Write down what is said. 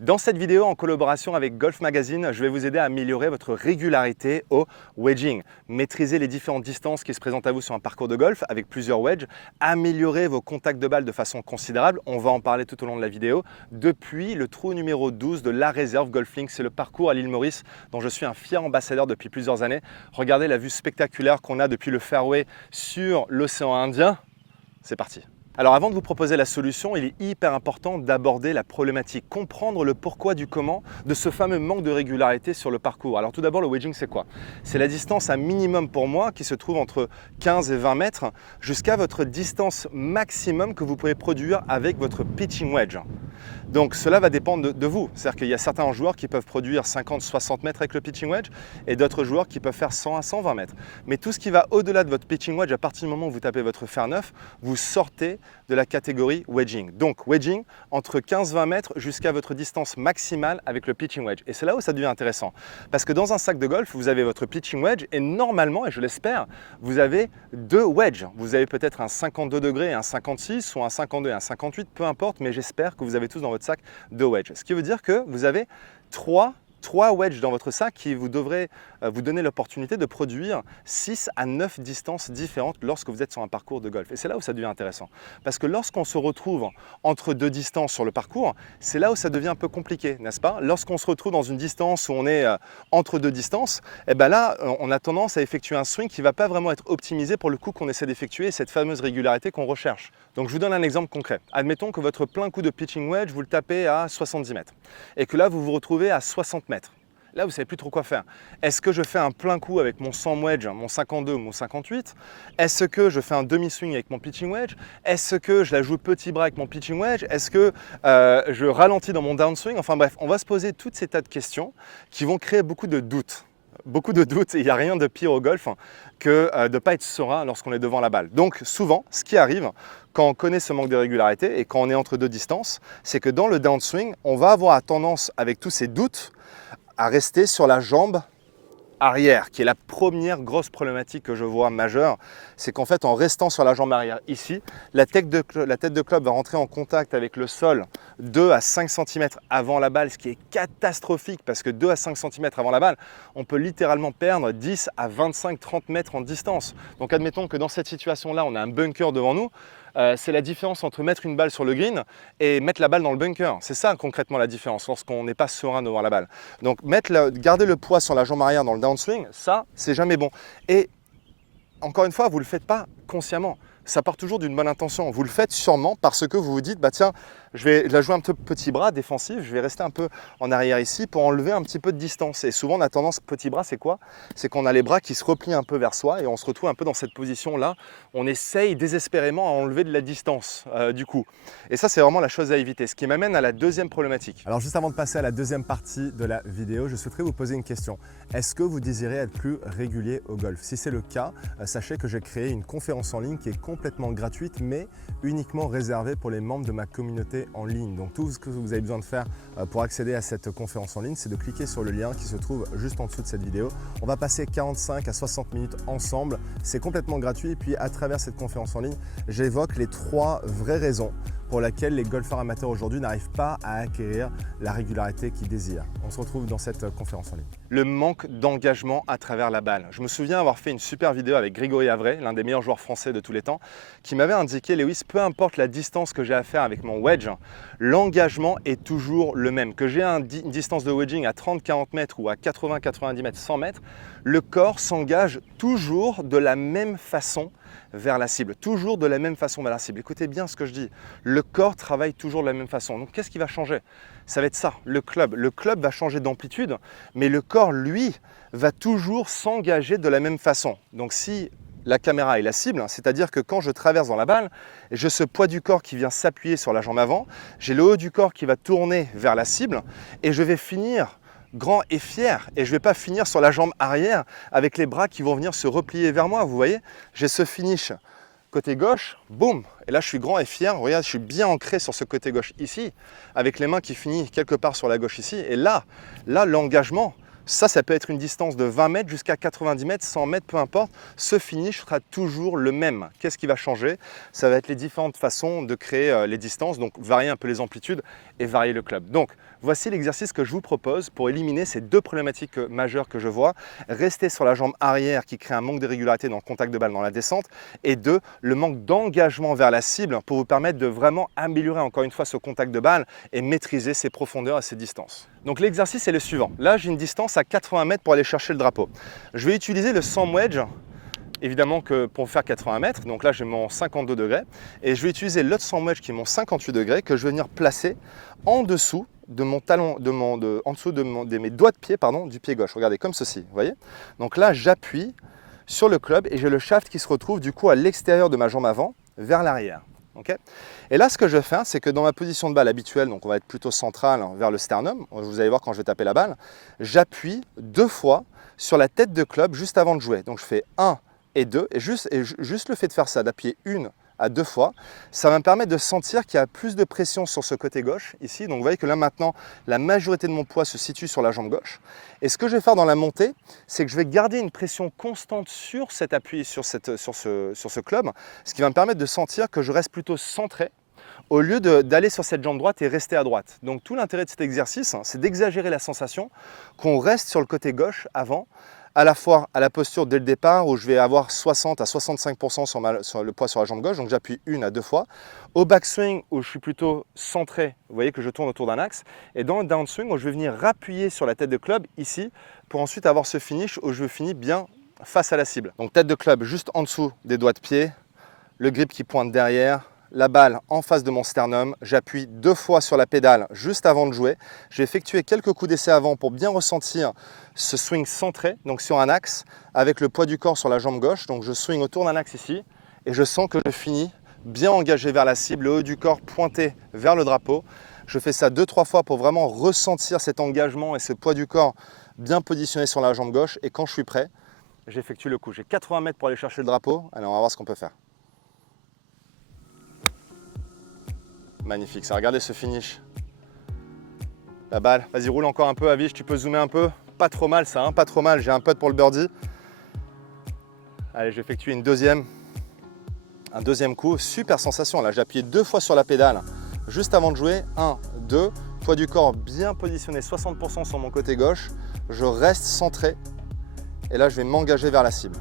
Dans cette vidéo, en collaboration avec Golf Magazine, je vais vous aider à améliorer votre régularité au wedging. Maîtriser les différentes distances qui se présentent à vous sur un parcours de golf avec plusieurs wedges, améliorer vos contacts de balle de façon considérable, on va en parler tout au long de la vidéo, depuis le trou numéro 12 de la réserve GolfLinks. C'est le parcours à l'île Maurice dont je suis un fier ambassadeur depuis plusieurs années. Regardez la vue spectaculaire qu'on a depuis le fairway sur l'océan Indien. C'est parti. Alors avant de vous proposer la solution, il est hyper important d'aborder la problématique, comprendre le pourquoi du comment de ce fameux manque de régularité sur le parcours. Alors tout d'abord, le wedging, c'est quoi? C'est la distance à minimum pour moi qui se trouve entre 15 et 20 mètres jusqu'à votre distance maximum que vous pouvez produire avec votre pitching wedge. Donc cela va dépendre de vous. C'est-à-dire qu'il y a certains joueurs qui peuvent produire 50-60 mètres avec le pitching wedge et d'autres joueurs qui peuvent faire 100 à 120 mètres. Mais tout ce qui va au-delà de votre pitching wedge, à partir du moment où vous tapez votre fer neuf, vous sortez de la catégorie wedging. Donc wedging entre 15-20 mètres jusqu'à votre distance maximale avec le pitching wedge. Et c'est là où ça devient intéressant. Parce que dans un sac de golf, vous avez votre pitching wedge et normalement, et je l'espère, vous avez deux wedges. Vous avez peut-être un 52 degrés et un 56 ou un 52 et un 58, peu importe, mais j'espère que vous avez tous dans votre sac deux wedges. Ce qui veut dire que vous avez trois wedges dans votre sac qui vous devraient vous donner l'opportunité de produire 6 à 9 distances différentes lorsque vous êtes sur un parcours de golf. Et c'est là où ça devient intéressant. Parce que lorsqu'on se retrouve entre deux distances sur le parcours, c'est là où ça devient un peu compliqué, n'est-ce pas? Lorsqu'on se retrouve dans une distance où on est entre deux distances, et bien là, on a tendance à effectuer un swing qui ne va pas vraiment être optimisé pour le coup qu'on essaie d'effectuer, cette fameuse régularité qu'on recherche. Donc je vous donne un exemple concret. Admettons que votre plein coup de pitching wedge, vous le tapez à 70 mètres et que là, vous vous retrouvez à 60 mètres. Là, vous ne savez plus trop quoi faire. Est-ce que je fais un plein coup avec mon 100 wedge, mon 52 ou mon 58? Est-ce que je fais un demi-swing avec mon pitching wedge? Est-ce que je la joue petit bras avec mon pitching wedge? Est-ce que je ralentis dans mon downswing? Enfin bref, on va se poser toutes ces tas de questions qui vont créer beaucoup de doutes. Beaucoup de doutes, et il n'y a rien de pire au golf que de ne pas être serein lorsqu'on est devant la balle. Donc souvent, ce qui arrive quand on connaît ce manque de régularité et quand on est entre deux distances, c'est que dans le downswing, on va avoir tendance, avec tous ces doutes, à rester sur la jambe arrière, qui est la première grosse problématique que je vois majeure. C'est qu'en fait, en restant sur la jambe arrière ici, la tête de club va rentrer en contact avec le sol 2 à 5 cm avant la balle, ce qui est catastrophique parce que 2 à 5 cm avant la balle, on peut littéralement perdre 10 à 25-30 mètres en distance. Donc admettons que dans cette situation-là, on a un bunker devant nous. C'est la différence entre mettre une balle sur le green et mettre la balle dans le bunker. C'est ça concrètement la différence lorsqu'on n'est pas serein devant la balle. Donc garder le poids sur la jambe arrière dans le downswing, ça, c'est jamais bon. Et encore une fois, vous ne le faites pas consciemment. Ça part toujours d'une bonne intention. Vous le faites sûrement parce que vous vous dites, bah tiens, je vais la jouer un petit bras défensif, je vais rester un peu en arrière ici pour enlever un petit peu de distance. Et souvent, on a tendance, petit bras, c'est quoi? C'est qu'on a les bras qui se replient un peu vers soi et on se retrouve un peu dans cette position-là. On essaye désespérément à enlever de la distance du coup. Et ça, c'est vraiment la chose à éviter. Ce qui m'amène à la deuxième problématique. Alors juste avant de passer à la deuxième partie de la vidéo, je souhaiterais vous poser une question. Est-ce que vous désirez être plus régulier au golf? Si c'est le cas, sachez que j'ai créé une conférence en ligne qui est complètement gratuite, mais uniquement réservée pour les membres de ma communauté en ligne. Donc tout ce que vous avez besoin de faire pour accéder à cette conférence en ligne, c'est de cliquer sur le lien qui se trouve juste en dessous de cette vidéo. On va passer 45 à 60 minutes ensemble. C'est complètement gratuit et puis à travers cette conférence en ligne, j'évoque les 3 vraies raisons pour laquelle les golfeurs amateurs aujourd'hui n'arrivent pas à acquérir la régularité qu'ils désirent. On se retrouve dans cette conférence en ligne. Le manque d'engagement à travers la balle. Je me souviens avoir fait une super vidéo avec Grégory Avray, l'un des meilleurs joueurs français de tous les temps, qui m'avait indiqué, Lewis, peu importe la distance que j'ai à faire avec mon wedge, l'engagement est toujours le même. Que j'ai une distance de wedging à 30-40 mètres ou à 80-90 mètres, 100 mètres, le corps s'engage toujours de la même façon vers la cible, toujours de la même façon vers la cible. Écoutez bien ce que je dis, le corps travaille toujours de la même façon. Donc qu'est-ce qui va changer? Ça va être ça, le club. Le club va changer d'amplitude, mais le corps, lui, va toujours s'engager de la même façon. Donc si la caméra est la cible, c'est-à-dire que quand je traverse dans la balle, j'ai ce poids du corps qui vient s'appuyer sur la jambe avant, j'ai le haut du corps qui va tourner vers la cible et je vais finir grand et fier. Et je ne vais pas finir sur la jambe arrière avec les bras qui vont venir se replier vers moi. Vous voyez, j'ai ce finish côté gauche, boum. Et là, je suis grand et fier. Regarde, je suis bien ancré sur ce côté gauche ici, avec les mains qui finissent quelque part sur la gauche ici. Et là l'engagement, ça peut être une distance de 20 mètres jusqu'à 90 mètres, 100 mètres, peu importe. Ce finish sera toujours le même. Qu'est-ce qui va changer? Ça va être les différentes façons de créer les distances, donc varier un peu les amplitudes et varier le club. Donc, Voici l'exercice que je vous propose pour éliminer ces deux problématiques majeures que je vois. Rester sur la jambe arrière qui crée un manque de régularité dans le contact de balle dans la descente et deux, le manque d'engagement vers la cible pour vous permettre de vraiment améliorer encore une fois ce contact de balle et maîtriser ses profondeurs et ses distances. Donc l'exercice est le suivant. Là, j'ai une distance à 80 mètres pour aller chercher le drapeau. Je vais utiliser le Sam Wedge. Évidemment que pour faire 80 mètres, donc là j'ai mon 52 degrés et je vais utiliser l'autre Sam Wedge qui est mon 58 degrés que je vais venir placer en dessous de mon talon, en dessous de mes doigts de pied, pardon, du pied gauche. Regardez, comme ceci, vous voyez. Donc là j'appuie sur le club et j'ai le shaft qui se retrouve du coup à l'extérieur de ma jambe avant vers l'arrière. Okay, et là ce que je vais faire, c'est que dans ma position de balle habituelle, donc on va être plutôt central vers le sternum, vous allez voir quand je vais taper la balle, j'appuie 2 fois sur la tête de club juste avant de jouer. Donc je fais 1 et 2, et juste le fait de faire ça, d'appuyer 1 à 2 fois, ça va me permettre de sentir qu'il y a plus de pression sur ce côté gauche, ici. Donc vous voyez que là maintenant, la majorité de mon poids se situe sur la jambe gauche. Et ce que je vais faire dans la montée, c'est que je vais garder une pression constante sur cet appui, sur ce club, ce qui va me permettre de sentir que je reste plutôt centré, au lieu d'aller sur cette jambe droite et rester à droite. Donc tout l'intérêt de cet exercice, c'est d'exagérer la sensation qu'on reste sur le côté gauche avant, à la fois à la posture dès le départ où je vais avoir 60 à 65% sur le poids sur la jambe gauche, donc j'appuie 1 à 2 fois. Au backswing où je suis plutôt centré, vous voyez que je tourne autour d'un axe. Et dans le downswing où je vais venir appuyer sur la tête de club ici pour ensuite avoir ce finish où je finis bien face à la cible. Donc tête de club juste en dessous des doigts de pied, le grip qui pointe derrière, la balle en face de mon sternum, j'appuie 2 fois sur la pédale juste avant de jouer. Je vais effectuer quelques coups d'essai avant pour bien ressentir ce swing centré, donc sur un axe, avec le poids du corps sur la jambe gauche. Donc je swing autour d'un axe ici et je sens que je finis bien engagé vers la cible, le haut du corps pointé vers le drapeau. Je fais ça 2-3 fois pour vraiment ressentir cet engagement et ce poids du corps bien positionné sur la jambe gauche. Et quand je suis prêt, j'effectue le coup. J'ai 80 mètres pour aller chercher le drapeau. Alors on va voir ce qu'on peut faire. Magnifique, ça. Regardez ce finish. La balle, vas-y, roule encore un peu, Avish, tu peux zoomer un peu. Pas trop mal ça, hein, pas trop mal. J'ai un putt pour le birdie. Allez, je vais effectuer un deuxième coup. Super sensation. Là, j'ai appuyé 2 fois sur la pédale juste avant de jouer. 1, 2. Poids du corps bien positionné, 60% sur mon côté gauche. Je reste centré. Et là, je vais m'engager vers la cible.